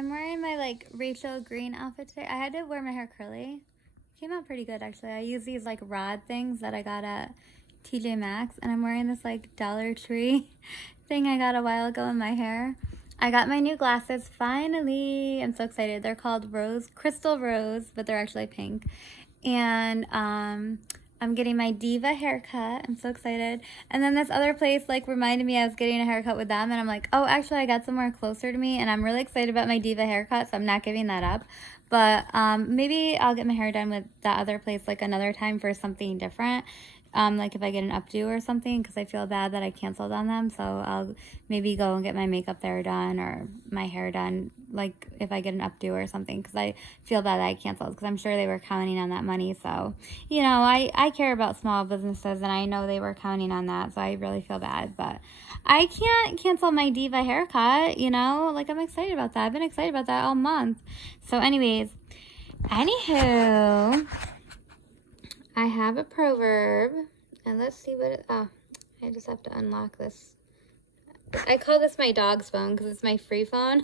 I'm wearing my like Rachel Green outfit today. I had to wear my hair curly. Came out pretty good actually. I use these like rod things that I got at TJ Maxx, and I'm wearing this like Dollar Tree thing I got a while ago in my hair. I got my new glasses finally. I'm so excited. They're called Crystal Rose, but they're actually pink. And I'm getting my Diva haircut. I'm so excited. And then this other place like reminded me I was getting a haircut with them, and I'm like, oh, actually I got somewhere closer to me, and I'm really excited about my Diva haircut, so I'm not giving that up. But maybe I'll get my hair done with that other place like another time for something different. Like if I get an updo or something, because I feel bad that I canceled on them. So I'll maybe go and get my makeup there done or my hair done, like if I get an updo or something, because I feel bad that I canceled, because I'm sure they were counting on that money. So, you know, I care about small businesses, and I know they were counting on that. So I really feel bad, but I can't cancel my Diva haircut, you know, like I'm excited about that. I've been excited about that all month. So anyways, anywho, I have a proverb, and let's see what it, oh, I just have to unlock this. I call this my dog's phone because it's my free phone.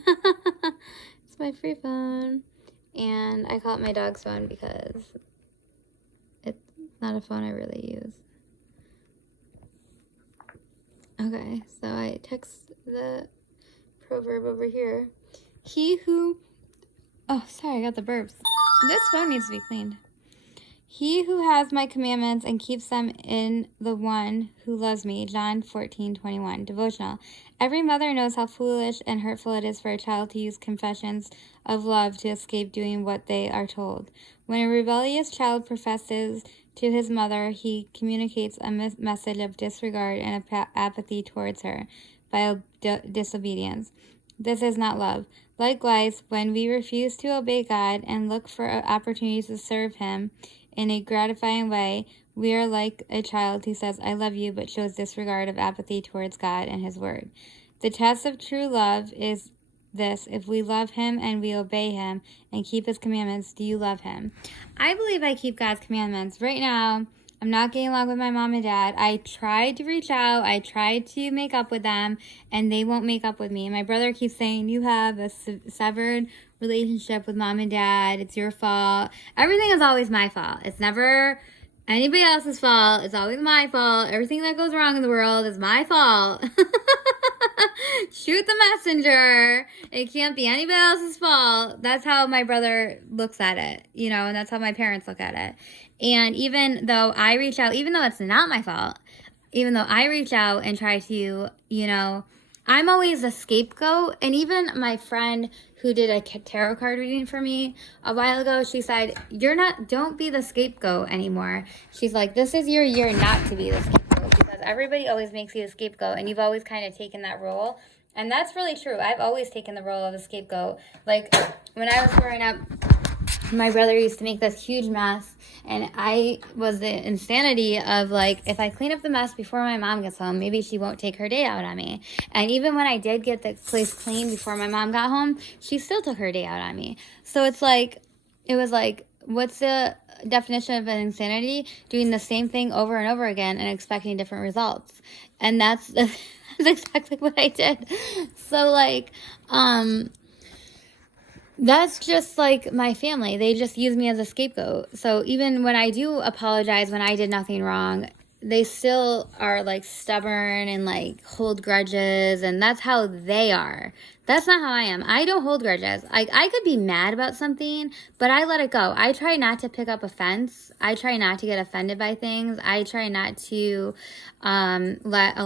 It's my free phone, and I call it my dog's phone because it's not a phone I really use. Okay, so I text the proverb over here. He who, oh, sorry, I got the burps. This phone needs to be cleaned. He who has my commandments and keeps them in the one who loves me. John 14:21. Devotional. Every mother knows how foolish and hurtful it is for a child to use confessions of love to escape doing what they are told. When a rebellious child professes to his mother, he communicates a message of disregard and apathy towards her by disobedience. This is not love. Likewise, when we refuse to obey God and look for opportunities to serve Him in a gratifying way, we are like a child who says, I love you, but shows disregard of apathy towards God and His Word. The test of true love is this: if we love Him and we obey Him and keep His commandments, do you love Him? I believe I keep God's commandments. Right now, I'm not getting along with my mom and dad. I tried to reach out. I tried to make up with them, and they won't make up with me. My brother keeps saying, you have a severed relationship with mom and dad. It's your fault. Everything is always my fault. It's never anybody else's fault. It's always my fault. Everything that goes wrong in the world is my fault. Shoot the messenger. It can't be anybody else's fault. That's how my brother looks at it, you know, and that's how my parents look at it. And even though I reach out, even though it's not my fault, even though I reach out and try to, you know, I'm always a scapegoat. And even my friend who did a tarot card reading for me a while ago, she said, don't be the scapegoat anymore. She's like, this is your year not to be the scapegoat, because everybody always makes you the scapegoat, and you've always kind of taken that role. And that's really true. I've always taken the role of a scapegoat. Like when I was growing up, my brother used to make this huge mess, and I was the insanity of like, if I clean up the mess before my mom gets home, maybe she won't take her day out on me. And even when I did get the place clean before my mom got home, she still took her day out on me. So it was like, what's the definition of an insanity? Doing the same thing over and over again and expecting different results. And that's exactly what I did. So like, that's just like my family. They just use me as a scapegoat. So even when I do apologize when I did nothing wrong, they still are like stubborn and like hold grudges, and that's how they are. That's not how I am. I don't hold grudges. I could be mad about something, but I let it go. I try not to pick up offense. I try not to get offended by things. I try not to let a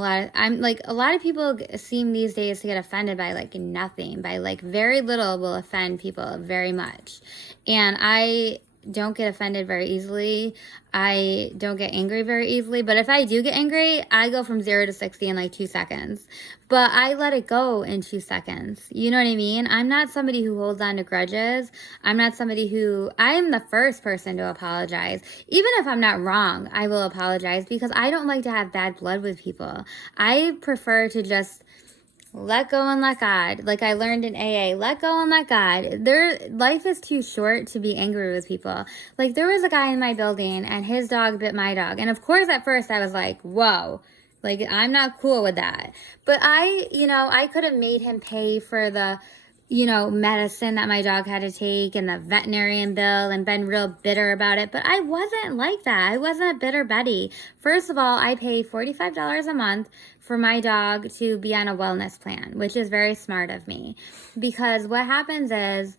lot of people seem these days to get offended by like nothing, by like very little will offend people very much. And I don't get offended very easily. I don't get angry very easily. But if I do get angry, I go from 0 to 60 in like 2 seconds. But I let it go in 2 seconds. You know what I mean? I'm not somebody who holds on to grudges. I'm the first person to apologize. Even if I'm not wrong, I will apologize, because I don't like to have bad blood with people. I prefer to just let go and let God. Like I learned in AA, let go and let God. Life is too short to be angry with people. Like there was a guy in my building, and his dog bit my dog. And of course at first I was like, whoa, like I'm not cool with that. But I could have made him pay for the medicine that my dog had to take and the veterinarian bill and been real bitter about it. But I wasn't like that. I wasn't a bitter Betty. First of all, I pay $45 a month for my dog to be on a wellness plan, which is very smart of me. Because what happens is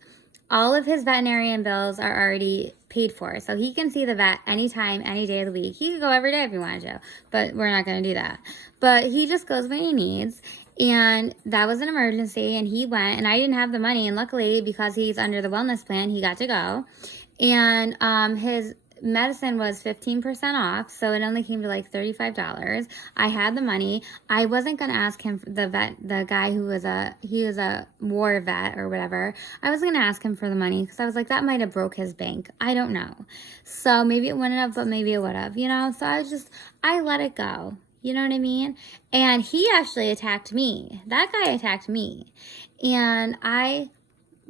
all of his veterinarian bills are already paid for. So he can see the vet anytime, any day of the week. He could go every day if he wanted to, but we're not going to do that. But he just goes when he needs. And that was an emergency, and he went, and I didn't have the money, and luckily, because he's under the wellness plan, he got to go. And his medicine was 15% off, so it only came to like $35. I had the money. I wasn't going to ask him, the guy who was he was a war vet or whatever. I wasn't going to ask him for the money because I was like, that might have broke his bank. I don't know. So maybe it wouldn't have, but maybe it would have, So I let it go. You know what I mean? And he actually attacked me. That guy attacked me. And I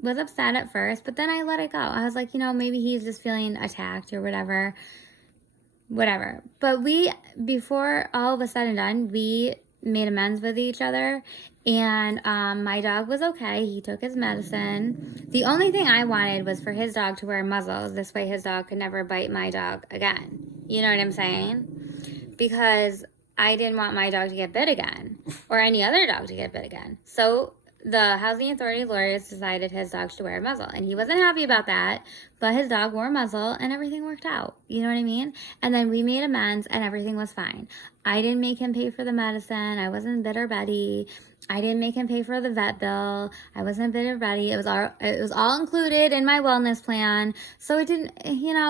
was upset at first, but then I let it go. I was like, maybe he's just feeling attacked or whatever. Whatever. But before all was said and done, we made amends with each other. And my dog was okay. He took his medicine. The only thing I wanted was for his dog to wear muzzles. This way his dog could never bite my dog again. You know what I'm saying? Because I didn't want my dog to get bit again or any other dog to get bit again. So the housing authority lawyers decided his dog should wear a muzzle, and he wasn't happy about that, but his dog wore a muzzle and everything worked out. You know what I mean? And then we made amends and everything was fine. I didn't make him pay for the medicine. I wasn't bitter Betty. I didn't make him pay for the vet bill. I wasn't bitter Betty. It was all included in my wellness plan. So it didn't,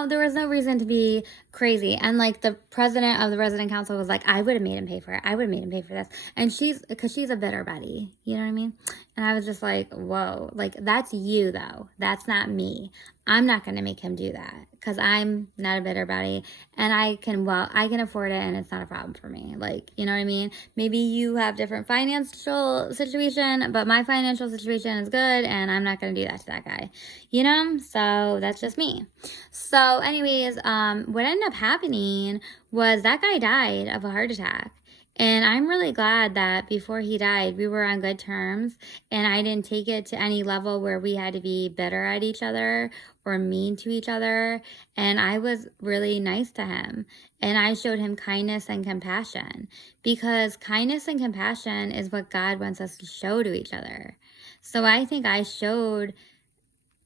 there was no reason to be crazy. And like the president of the resident council was like, I would have made him pay for it. I would have made him pay for this. And because she's a bitter Betty. You know what I mean? And I was just like, whoa, like that's you though. That's not me. I'm not going to make him do that because I'm not a bitter Betty and I can afford it and it's not a problem for me. Like, you know what I mean? Maybe you have different financial situation, but my financial situation is good and I'm not going to do that to that guy, So that's just me. So anyways, what ended up happening was that guy died of a heart attack. And I'm really glad that before he died, we were on good terms and I didn't take it to any level where we had to be bitter at each other or mean to each other. And I was really nice to him and I showed him kindness and compassion because kindness and compassion is what God wants us to show to each other. So I think I showed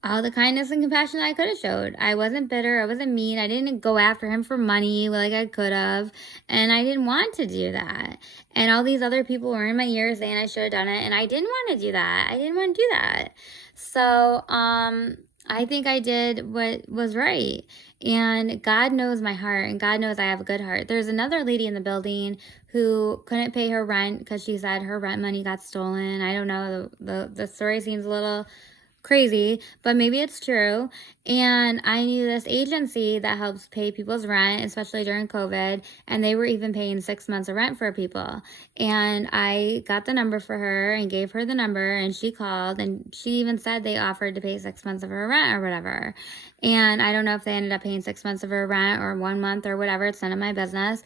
all the kindness and compassion I could have showed. I wasn't bitter. I wasn't mean. I didn't go after him for money like I could have. And I didn't want to do that. And all these other people were in my ear saying I should have done it. And I didn't want to do that. I didn't want to do that. So, I think I did what was right. And God knows my heart and God knows I have a good heart. There's another lady in the building who couldn't pay her rent because she said her rent money got stolen. I don't know. The story seems a little crazy, but maybe it's true. And I knew this agency that helps pay people's rent, especially during COVID, and they were even paying 6 months of rent for people. And I got the number for her and gave her the number, and she called, and she even said they offered to pay 6 months of her rent or whatever. And I don't know if they ended up paying 6 months of her rent or 1 month or whatever. It's none of my business.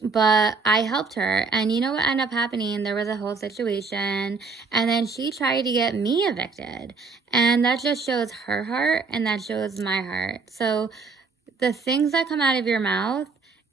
But I helped her. And you know what ended up happening? There was a whole situation. And then she tried to get me evicted. And that just shows her heart and that shows my heart. So the things that come out of your mouth,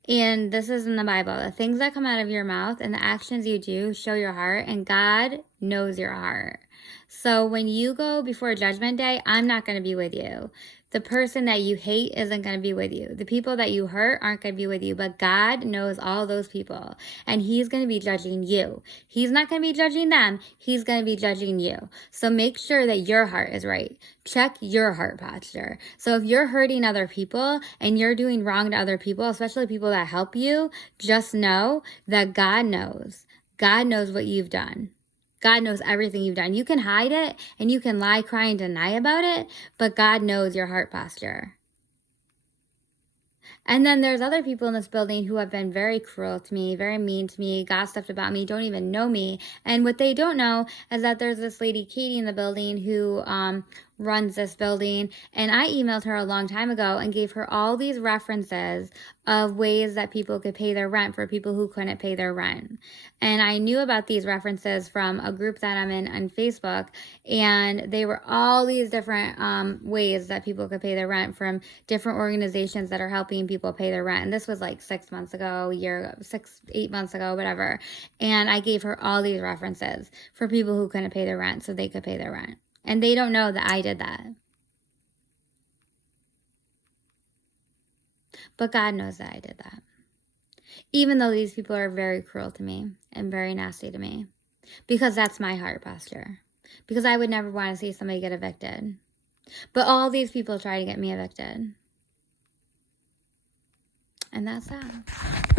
and this is in the Bible, the things that come out of your mouth and the actions you do show your heart. And God knows your heart. So when you go before Judgment Day, I'm not going to be with you. The person that you hate isn't going to be with you. The people that you hurt aren't going to be with you. But God knows all those people. And He's going to be judging you. He's not going to be judging them. He's going to be judging you. So make sure that your heart is right. Check your heart posture. So if you're hurting other people and you're doing wrong to other people, especially people that help you, just know that God knows. God knows what you've done. God knows everything you've done. You can hide it and you can lie, cry, and deny about it, but God knows your heart posture. And then there's other people in this building who have been very cruel to me, very mean to me, gossiped about me, don't even know me. And what they don't know is that there's this lady, Katie, in the building who runs this building. And I emailed her a long time ago and gave her all these references of ways that people could pay their rent for people who couldn't pay their rent. And I knew about these references from a group that I'm in on Facebook. And they were all these different ways that people could pay their rent from different organizations that are helping people pay their rent. And this was like 6 months ago, 8 months ago, whatever. And I gave her all these references for people who couldn't pay their rent so they could pay their rent. And they don't know that I did that. But God knows that I did that. Even though these people are very cruel to me and very nasty to me. Because that's my heart posture. Because I would never want to see somebody get evicted. But all these people try to get me evicted. And that's that.